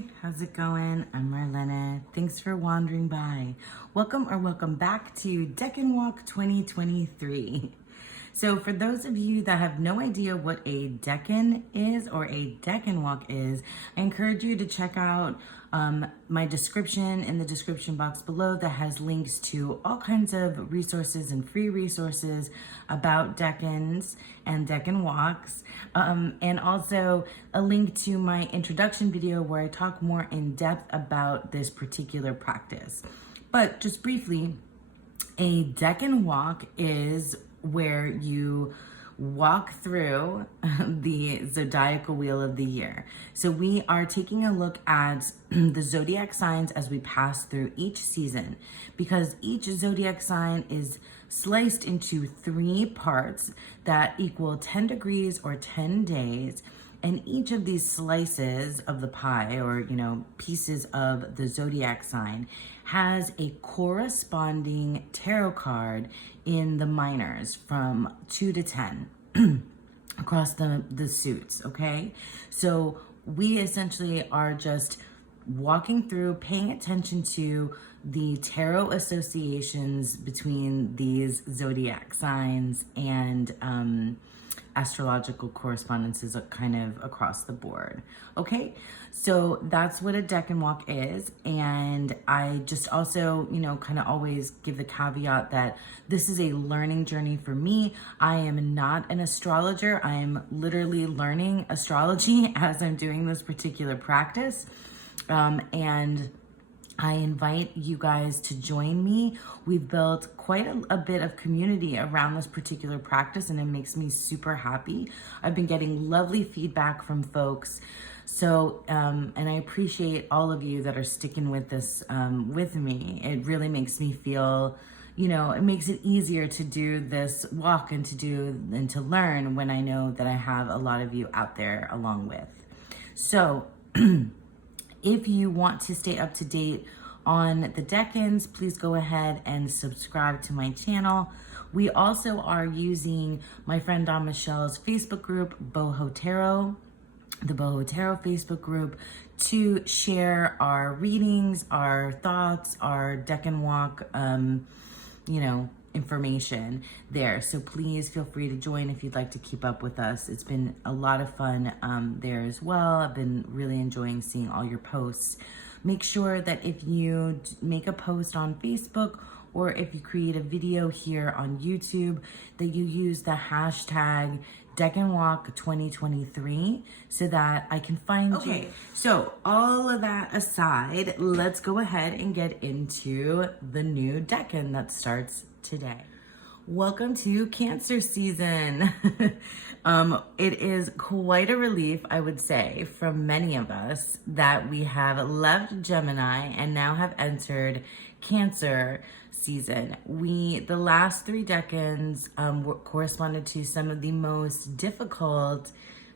Hey, how's it going? I'm Marlena. Thanks for wandering by. Welcome back to Decan Walk 2023. So for those of you that have no idea what a Decan is or a Decan Walk is, I encourage you to check out my description in the description box below that has links to all kinds of resources and free resources about Decans and Decan Walks, and also a link to my introduction video where I talk more in depth about this particular practice. But just briefly, a Decan Walk is where you walk through the zodiacal wheel of the year. So we are taking a look at the zodiac signs as we pass through each season, because each zodiac sign is sliced into 3 parts that equal 10 degrees or 10 days. And each of these slices of the pie, or pieces of the zodiac sign, has a corresponding tarot card in the minors from 2 to 10 across the suits, okay? So we essentially are just walking through, paying attention to the tarot associations between these zodiac signs and astrological correspondences kind of across the board. Okay, so that's what a Decan Walk is. And I just also, kind of always give the caveat that this is a learning journey for me. I am not an astrologer. I am literally learning astrology as I'm doing this particular practice. And I invite you guys to join me. We've built quite a bit of community around this particular practice, and it makes me super happy. I've been getting lovely feedback from folks. So, and I appreciate all of you that are sticking with this with me. It really makes me feel, it makes it easier to do this walk and to learn when I know that I have a lot of you out there along with. So, if you want to stay up to date on the Decans, please go ahead and subscribe to my channel. We also are using my friend Don Michelle's Facebook group, Boho Tarot, the Boho Tarot Facebook group, to share our readings, our thoughts, our Decan Walk, information there. So please feel free to join if you'd like to keep up with us. It's been a lot of fun there as well. I've been really enjoying seeing all your posts. Make sure that if you make a post on Facebook or if you create a video here on YouTube, that you use the hashtag Decan Walk 2023 so that I can find you. Okay, so all of that aside, let's go ahead and get into the new Decan that starts today. Welcome to Cancer season. It is quite a relief, I would say, for many of us that we have left Gemini and now have entered Cancer season. The last 3 decans corresponded to some of the most difficult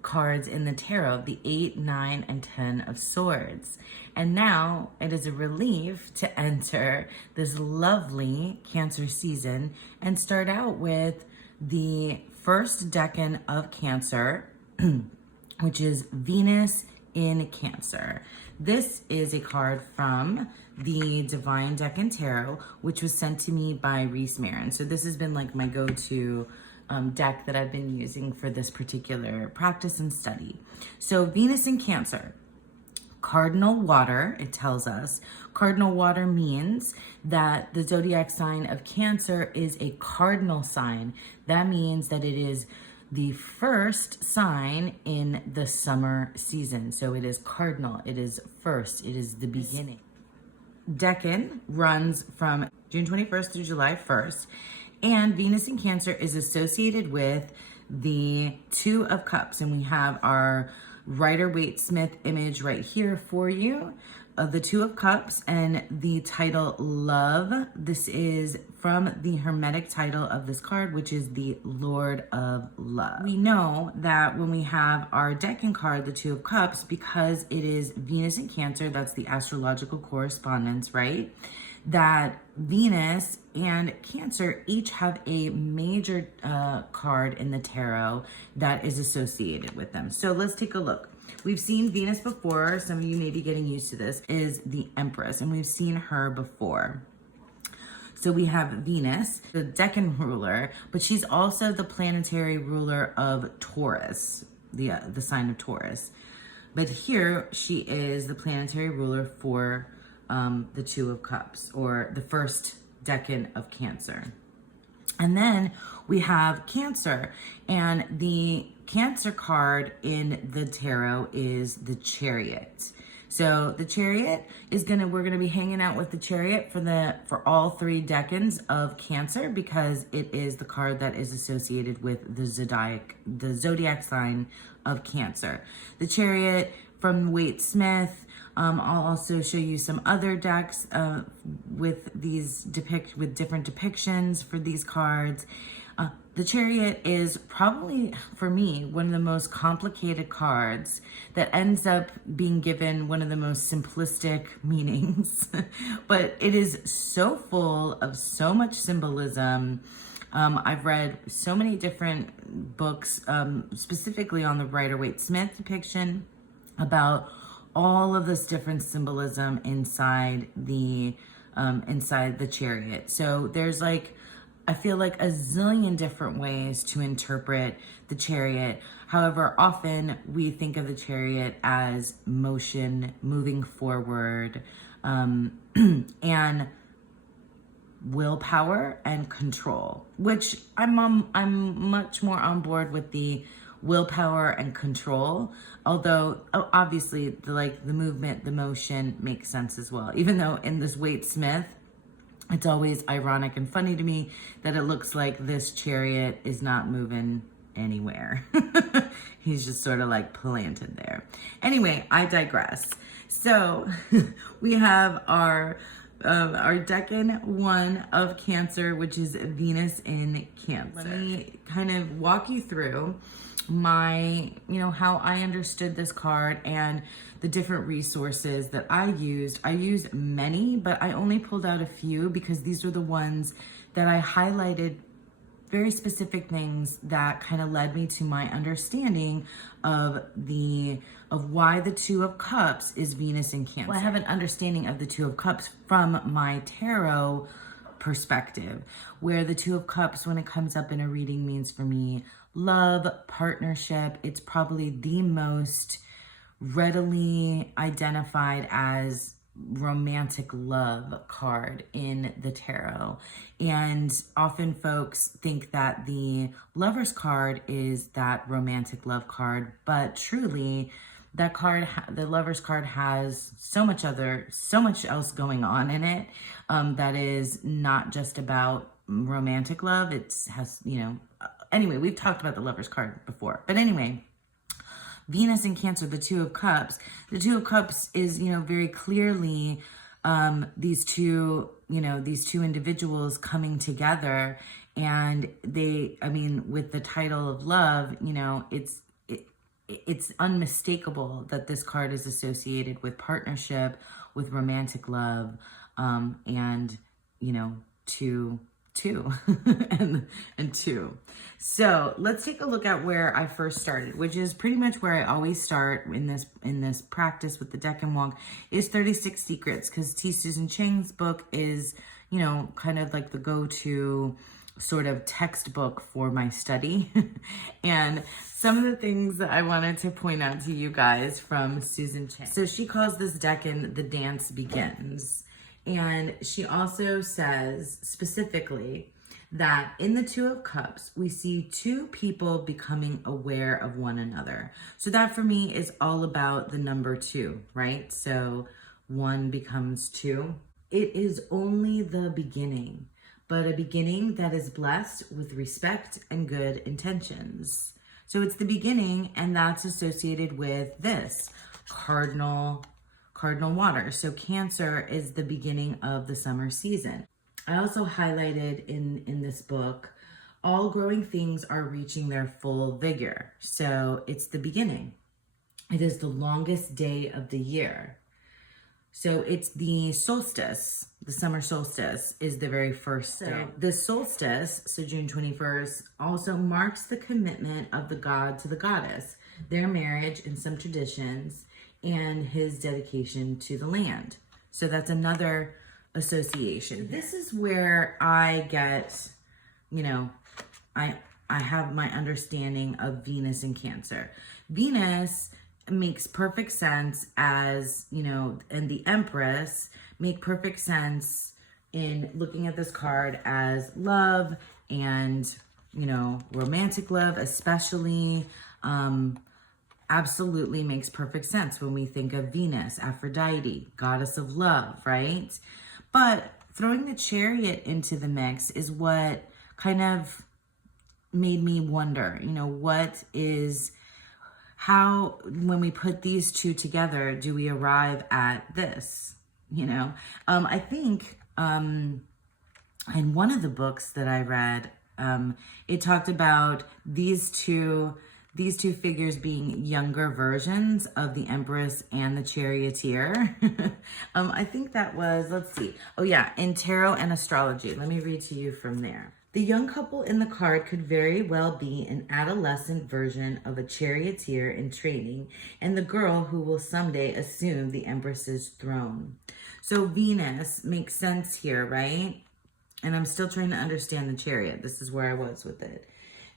cards in the tarot, the 8, 9, and 10 of swords. And now it is a relief to enter this lovely Cancer season and start out with the first decan of Cancer, which is Venus in Cancer. This is a card from the Divine Decan Tarot, which was sent to me by Reese Marin. So this has been like my go-to deck that I've been using for this particular practice and study. So Venus in Cancer, cardinal water, it tells us. Cardinal water means that the zodiac sign of Cancer is a cardinal sign. That means that it is the first sign in the summer season. So it is cardinal, it is first, it is the beginning. Decan runs from June 21st through July 1st. And Venus in Cancer is associated with the 2 of Cups. And we have our Rider-Waite-Smith image right here for you of the 2 of Cups and the title Love. This is from the Hermetic title of this card, which is the Lord of Love. We know that when we have our Decan card, the 2 of Cups, because it is Venus in Cancer, that's the astrological correspondence, right? That Venus and Cancer each have a major card in the tarot that is associated with them. So let's take a look. We've seen Venus before. Some of you may be getting used to this, is the Empress, and we've seen her before. So we have Venus, the Decan ruler, but she's also the planetary ruler of Taurus, the sign of Taurus. But here she is the planetary ruler for the Two of Cups, or the first decan of Cancer. And then we have Cancer, and the Cancer card in the tarot is the Chariot. So the Chariot is we're gonna be hanging out with the Chariot for all 3 decans of Cancer, because it is the card that is associated with the zodiac sign of Cancer. The Chariot from Waite Smith. I'll also show you some other decks with different depictions for these cards. The Chariot is probably, for me, one of the most complicated cards that ends up being given one of the most simplistic meanings. But it is so full of so much symbolism. I've read so many different books, specifically on the Rider-Waite Smith depiction, about all of this different symbolism inside the Chariot. So there's I feel like a zillion different ways to interpret the Chariot. However, often we think of the Chariot as motion, moving forward, and willpower and control, which I'm much more on board with the willpower and control, although obviously the movement, the motion makes sense as well, even though in this Waite Smith, it's always ironic and funny to me that it looks like this Chariot is not moving anywhere. He's just sort of planted there. Anyway, I digress. So we have our decan 1 of Cancer, which is Venus in Cancer. Let me kind of walk you through how I understood this card and the different resources that I used. I used many, but I only pulled out a few because these are the ones that I highlighted very specific things that kind of led me to my understanding of why the Two of Cups is Venus in Cancer. Well, I have an understanding of the Two of Cups from my tarot perspective, where the Two of Cups, when it comes up in a reading, means for me love, partnership. It's probably the most readily identified as romantic love card in the tarot. And often folks think that the Lover's card is that romantic love card, but truly that card, the Lover's card, has so much else going on in it, that is not just about romantic love. It has, anyway, we've talked about the Lover's card before, but anyway, Venus in Cancer, the Two of Cups. The Two of Cups is, very clearly these two individuals coming together, and with the title of love, it's unmistakable that this card is associated with partnership, with romantic love, and two and two. So let's take a look at where I first started, which is pretty much where I always start in this practice with the Decan Walk, is 36 Secrets, because T. Susan Chang's book is, kind of like the go-to sort of textbook for my study. And some of the things that I wanted to point out to you guys from Susan Chang. So she calls this decan The Dance Begins. And she also says specifically that in the Two of Cups, we see two people becoming aware of one another. So that for me is all about the number 2, right? So 1 becomes 2. It is only the beginning, but a beginning that is blessed with respect and good intentions. So it's the beginning, and that's associated with this cardinal water. So Cancer is the beginning of the summer season. I also highlighted in this book, all growing things are reaching their full vigor. So it's the beginning. It is the longest day of the year. So it's the solstice, the summer solstice is the very first day. The solstice, so June 21st, also marks the commitment of the god to the goddess. their marriage and some traditions, and his dedication to the land. So that's another association. This is where I get, you know, I have my understanding of Venus and Cancer. Venus makes perfect sense as, you know, and the Empress make perfect sense in looking at this card as love and, you know, romantic love especially. Absolutely makes perfect sense when we think of Venus, Aphrodite, goddess of love, right? But throwing the Chariot into the mix is what kind of made me wonder, you know, how, when we put these two together, do we arrive at this, you know? I think in one of the books that I read, it talked about these two figures being younger versions of the Empress and the Charioteer. I think that was, let's see. Oh yeah, in tarot and astrology. Let me read to you from there. The young couple in the card could very well be an adolescent version of a charioteer in training and the girl who will someday assume the Empress's throne. So Venus makes sense here, right? And I'm still trying to understand the Chariot. This is where I was with it.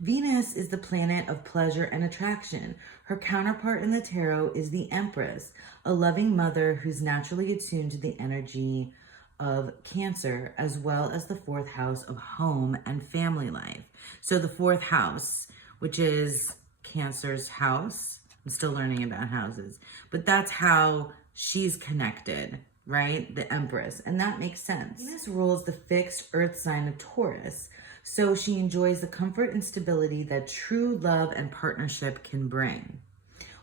Venus is the planet of pleasure and attraction. Her counterpart in the tarot is the Empress, a loving mother who's naturally attuned to the energy of Cancer, as well as the fourth house of home and family life. So the fourth house, which is Cancer's house, I'm still learning about houses, but that's how she's connected, right? The Empress, and that makes sense. Venus rules the fixed earth sign of Taurus, so she enjoys the comfort and stability that true love and partnership can bring.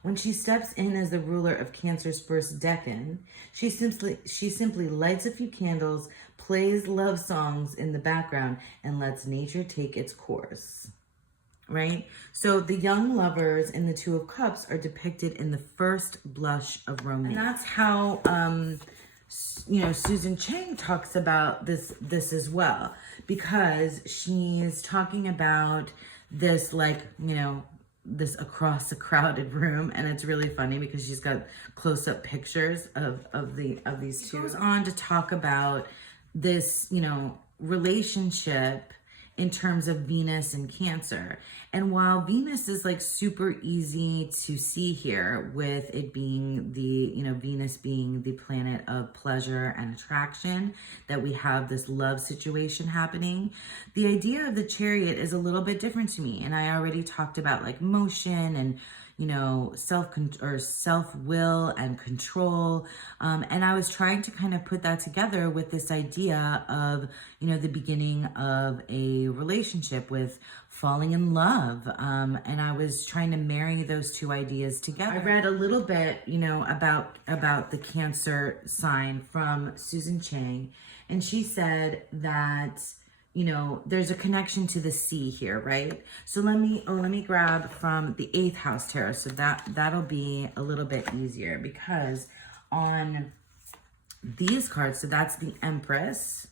When she steps in as the ruler of Cancer's first decan, she simply lights a few candles, plays love songs in the background, and lets nature take its course. Right? So the young lovers in the Two of Cups are depicted in the first blush of romance. And that's how you know, Susan Chang talks about this as well, because she's talking about this, like, you know, this across a crowded room, and it's really funny because she's got close-up pictures of these two. She goes on to talk about this, you know, relationship in terms of Venus and Cancer. And while Venus is like super easy to see here, with it being the, you know, Venus being the planet of pleasure and attraction, that we have this love situation happening, the idea of the Chariot is a little bit different to me. And I already talked about like motion and, you know, self-will and control. And I was trying to kind of put that together with this idea of, you know, the beginning of a relationship with falling in love. And I was trying to marry those two ideas together. I read a little bit, you know, about the Cancer sign from Susan Chang. And she said that, you know, there's a connection to the sea here, right? So let me grab from the 8th house tarot. So that'll be a little bit easier, because on these cards, so that's the Empress,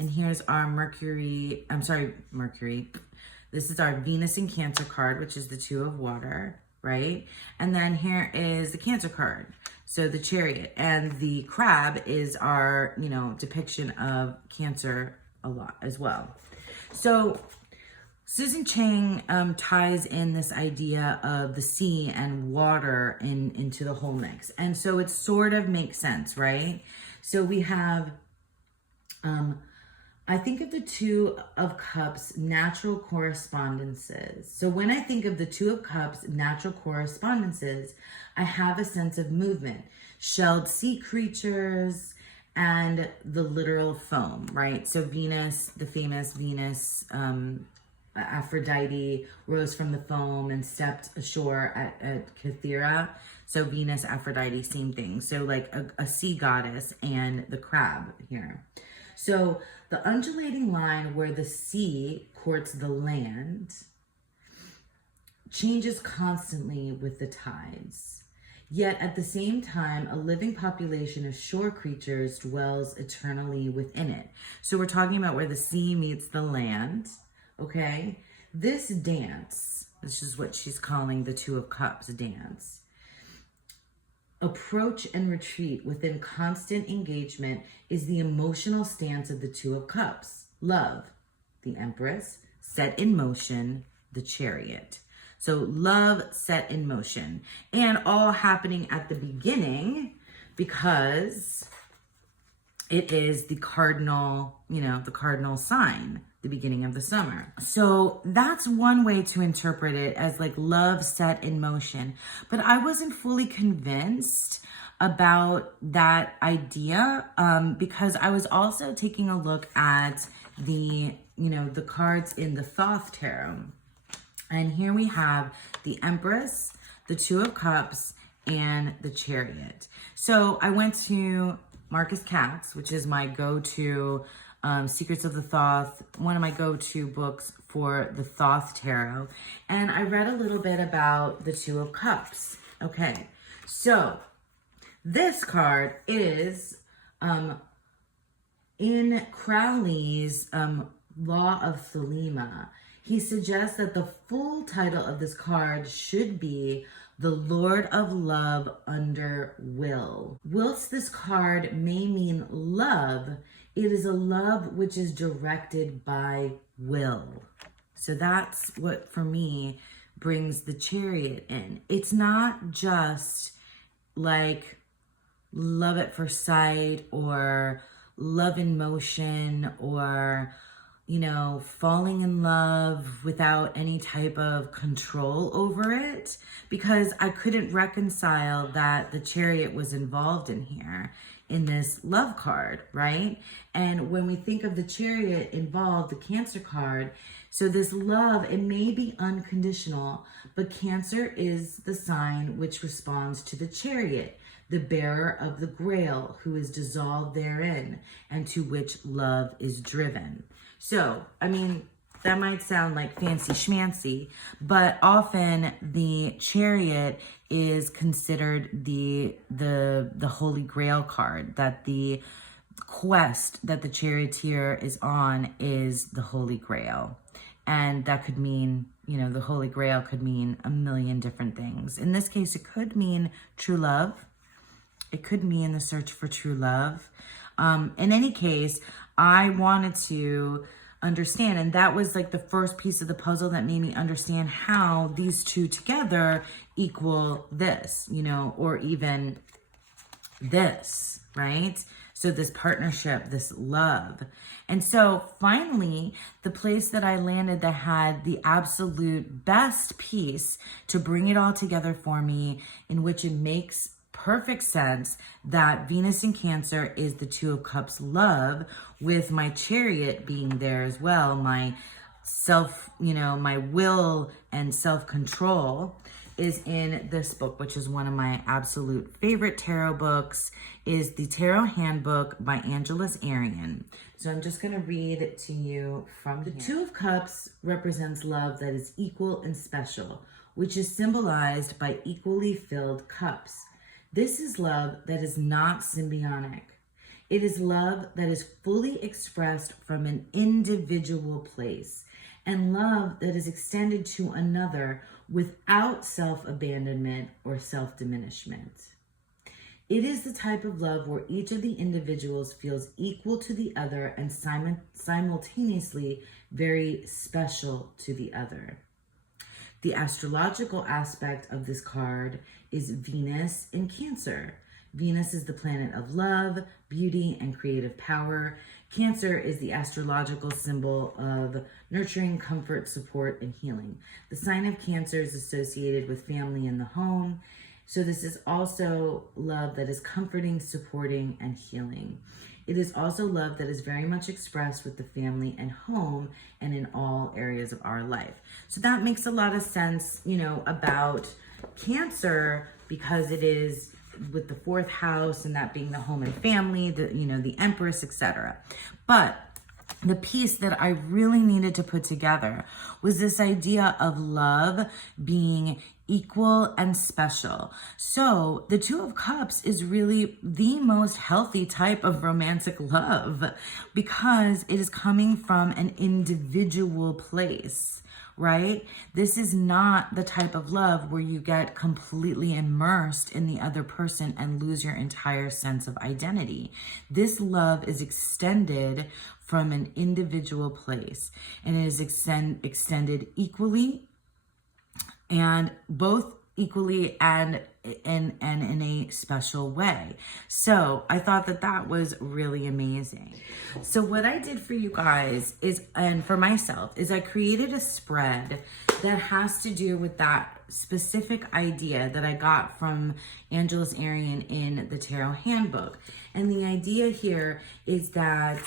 and here's our Mercury. This is our Venus and Cancer card, which is the Two of Water, right? And then here is the Cancer card. So the Chariot, and the crab is our, you know, depiction of Cancer a lot as well. So Susan Chang ties in this idea of the sea and water into the whole mix. And so it sort of makes sense, right? So we have, I think of the Two of Cups, natural correspondences. So when I think of the Two of Cups, natural correspondences, I have a sense of movement, shelled sea creatures, and the literal foam, right? So Venus, the famous Venus, Aphrodite rose from the foam and stepped ashore at Kythera. So Venus, Aphrodite, same thing. So like a sea goddess, and the crab here. So the undulating line where the sea courts the land changes constantly with the tides. Yet at the same time, a living population of shore creatures dwells eternally within it. So we're talking about where the sea meets the land, okay? This dance This is what she's calling the Two of Cups dance. Approach and retreat within constant engagement is the emotional stance of the Two of Cups. Love, the Empress, set in motion, the Chariot. So love set in motion, and all happening at the beginning because it is the cardinal, the cardinal sign, the beginning of the summer. So that's one way to interpret it, as like love set in motion. But I wasn't fully convinced about that idea because I was also taking a look at the cards in the Thoth Tarot. And here we have the Empress, the Two of Cups, and the Chariot. So I went to Marcus Katz, which is my go-to Secrets of the Thoth, one of my go-to books for the Thoth Tarot. And I read a little bit about the Two of Cups. Okay, so this card is in Crowley's Law of Thelema. He suggests that the full title of this card should be the Lord of Love under Will. Whilst this card may mean love, it is a love which is directed by will. So that's what, for me, brings the Chariot in. It's not just like love at first sight or love in motion or falling in love without any type of control over it, because I couldn't reconcile that the Chariot was involved in here in this love card, right? And when we think of the Chariot involved, the Cancer card, so this love, it may be unconditional, but Cancer is the sign which responds to the Chariot, the bearer of the Grail, who is dissolved therein, and to which love is driven. So, I mean, that might sound like fancy schmancy, but often the Chariot is considered the Holy Grail card, that the quest that the charioteer is on is the Holy Grail. And that could mean, the Holy Grail could mean a million different things. In this case, it could mean true love. It could mean the search for true love. In any case, I wanted to understand, and that was like the first piece of the puzzle that made me understand how these two together equal this, or even this, right? So this partnership, this love. And so finally, the place that I landed that had the absolute best piece to bring it all together for me, in which it makes perfect sense that Venus in Cancer is the Two of Cups love, with my Chariot being there as well, my self, my will and self-control, is in this book, which is one of my absolute favorite tarot books, is the Tarot Handbook by Angelus Arian. So I'm just going to read it to you from the Two of Cups represents love that is equal and special, which is symbolized by equally filled cups. This is love that is not symbiotic. It is love that is fully expressed from an individual place, and love that is extended to another without self-abandonment or self-diminishment. It is the type of love where each of the individuals feels equal to the other and simultaneously very special to the other. The astrological aspect of this card is Venus in Cancer. Venus is the planet of love, beauty, and creative power. Cancer is the astrological symbol of nurturing, comfort, support, and healing. The sign of Cancer is associated with family and the home. So this is also love that is comforting, supporting, and healing. It is also love that is very much expressed with the family and home and in all areas of our life. So that makes a lot of sense, about Cancer, because it is with the fourth house and that being the home and family, the Empress, etc. But the piece that I really needed to put together was this idea of love being equal and special. So the Two of Cups is really the most healthy type of romantic love, because it is coming from an individual place, right? This is not the type of love where you get completely immersed in the other person and lose your entire sense of identity. This love is extended from an individual place, and it is extended equally, and both equally and in a special way. So I thought that was really amazing. So what I did for you guys is, and for myself, is I created a spread that has to do with that specific idea that I got from Angelus Arian in the Tarot Handbook. And the idea here is that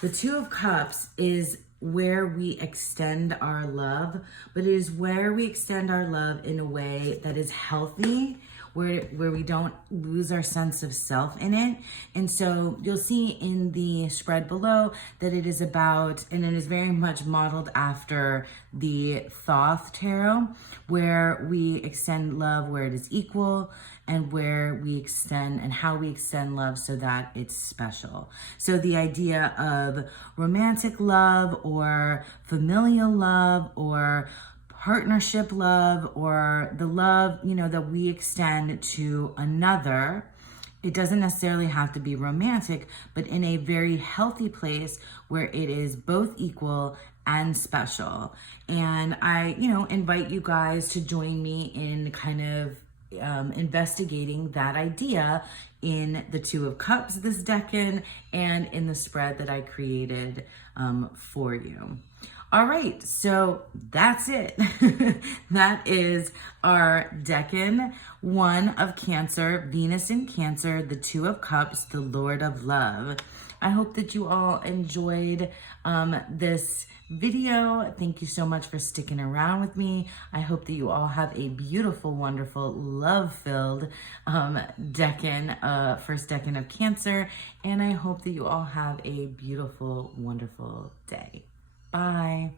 the Two of Cups is where we extend our love, but it is where we extend our love in a way that is healthy, where we don't lose our sense of self in it. And so you'll see in the spread below that it is about, and it is very much modeled after the Thoth Tarot, where we extend love where it is equal, and where we extend and how we extend love so that it's special. So the idea of romantic love or familial love or partnership love, or the love, that we extend to another. It doesn't necessarily have to be romantic, but in a very healthy place where it is both equal and special. And I, invite you guys to join me in kind of investigating that idea in the Two of Cups this decan and in the spread that I created for you. All right, so that's it. That is our Decan 1 of Cancer, Venus in Cancer, the Two of Cups, the Lord of Love. I hope that you all enjoyed this video. Thank you so much for sticking around with me. I hope that you all have a beautiful, wonderful, love-filled decan, first decan of Cancer, and I hope that you all have a beautiful, wonderful day. Bye.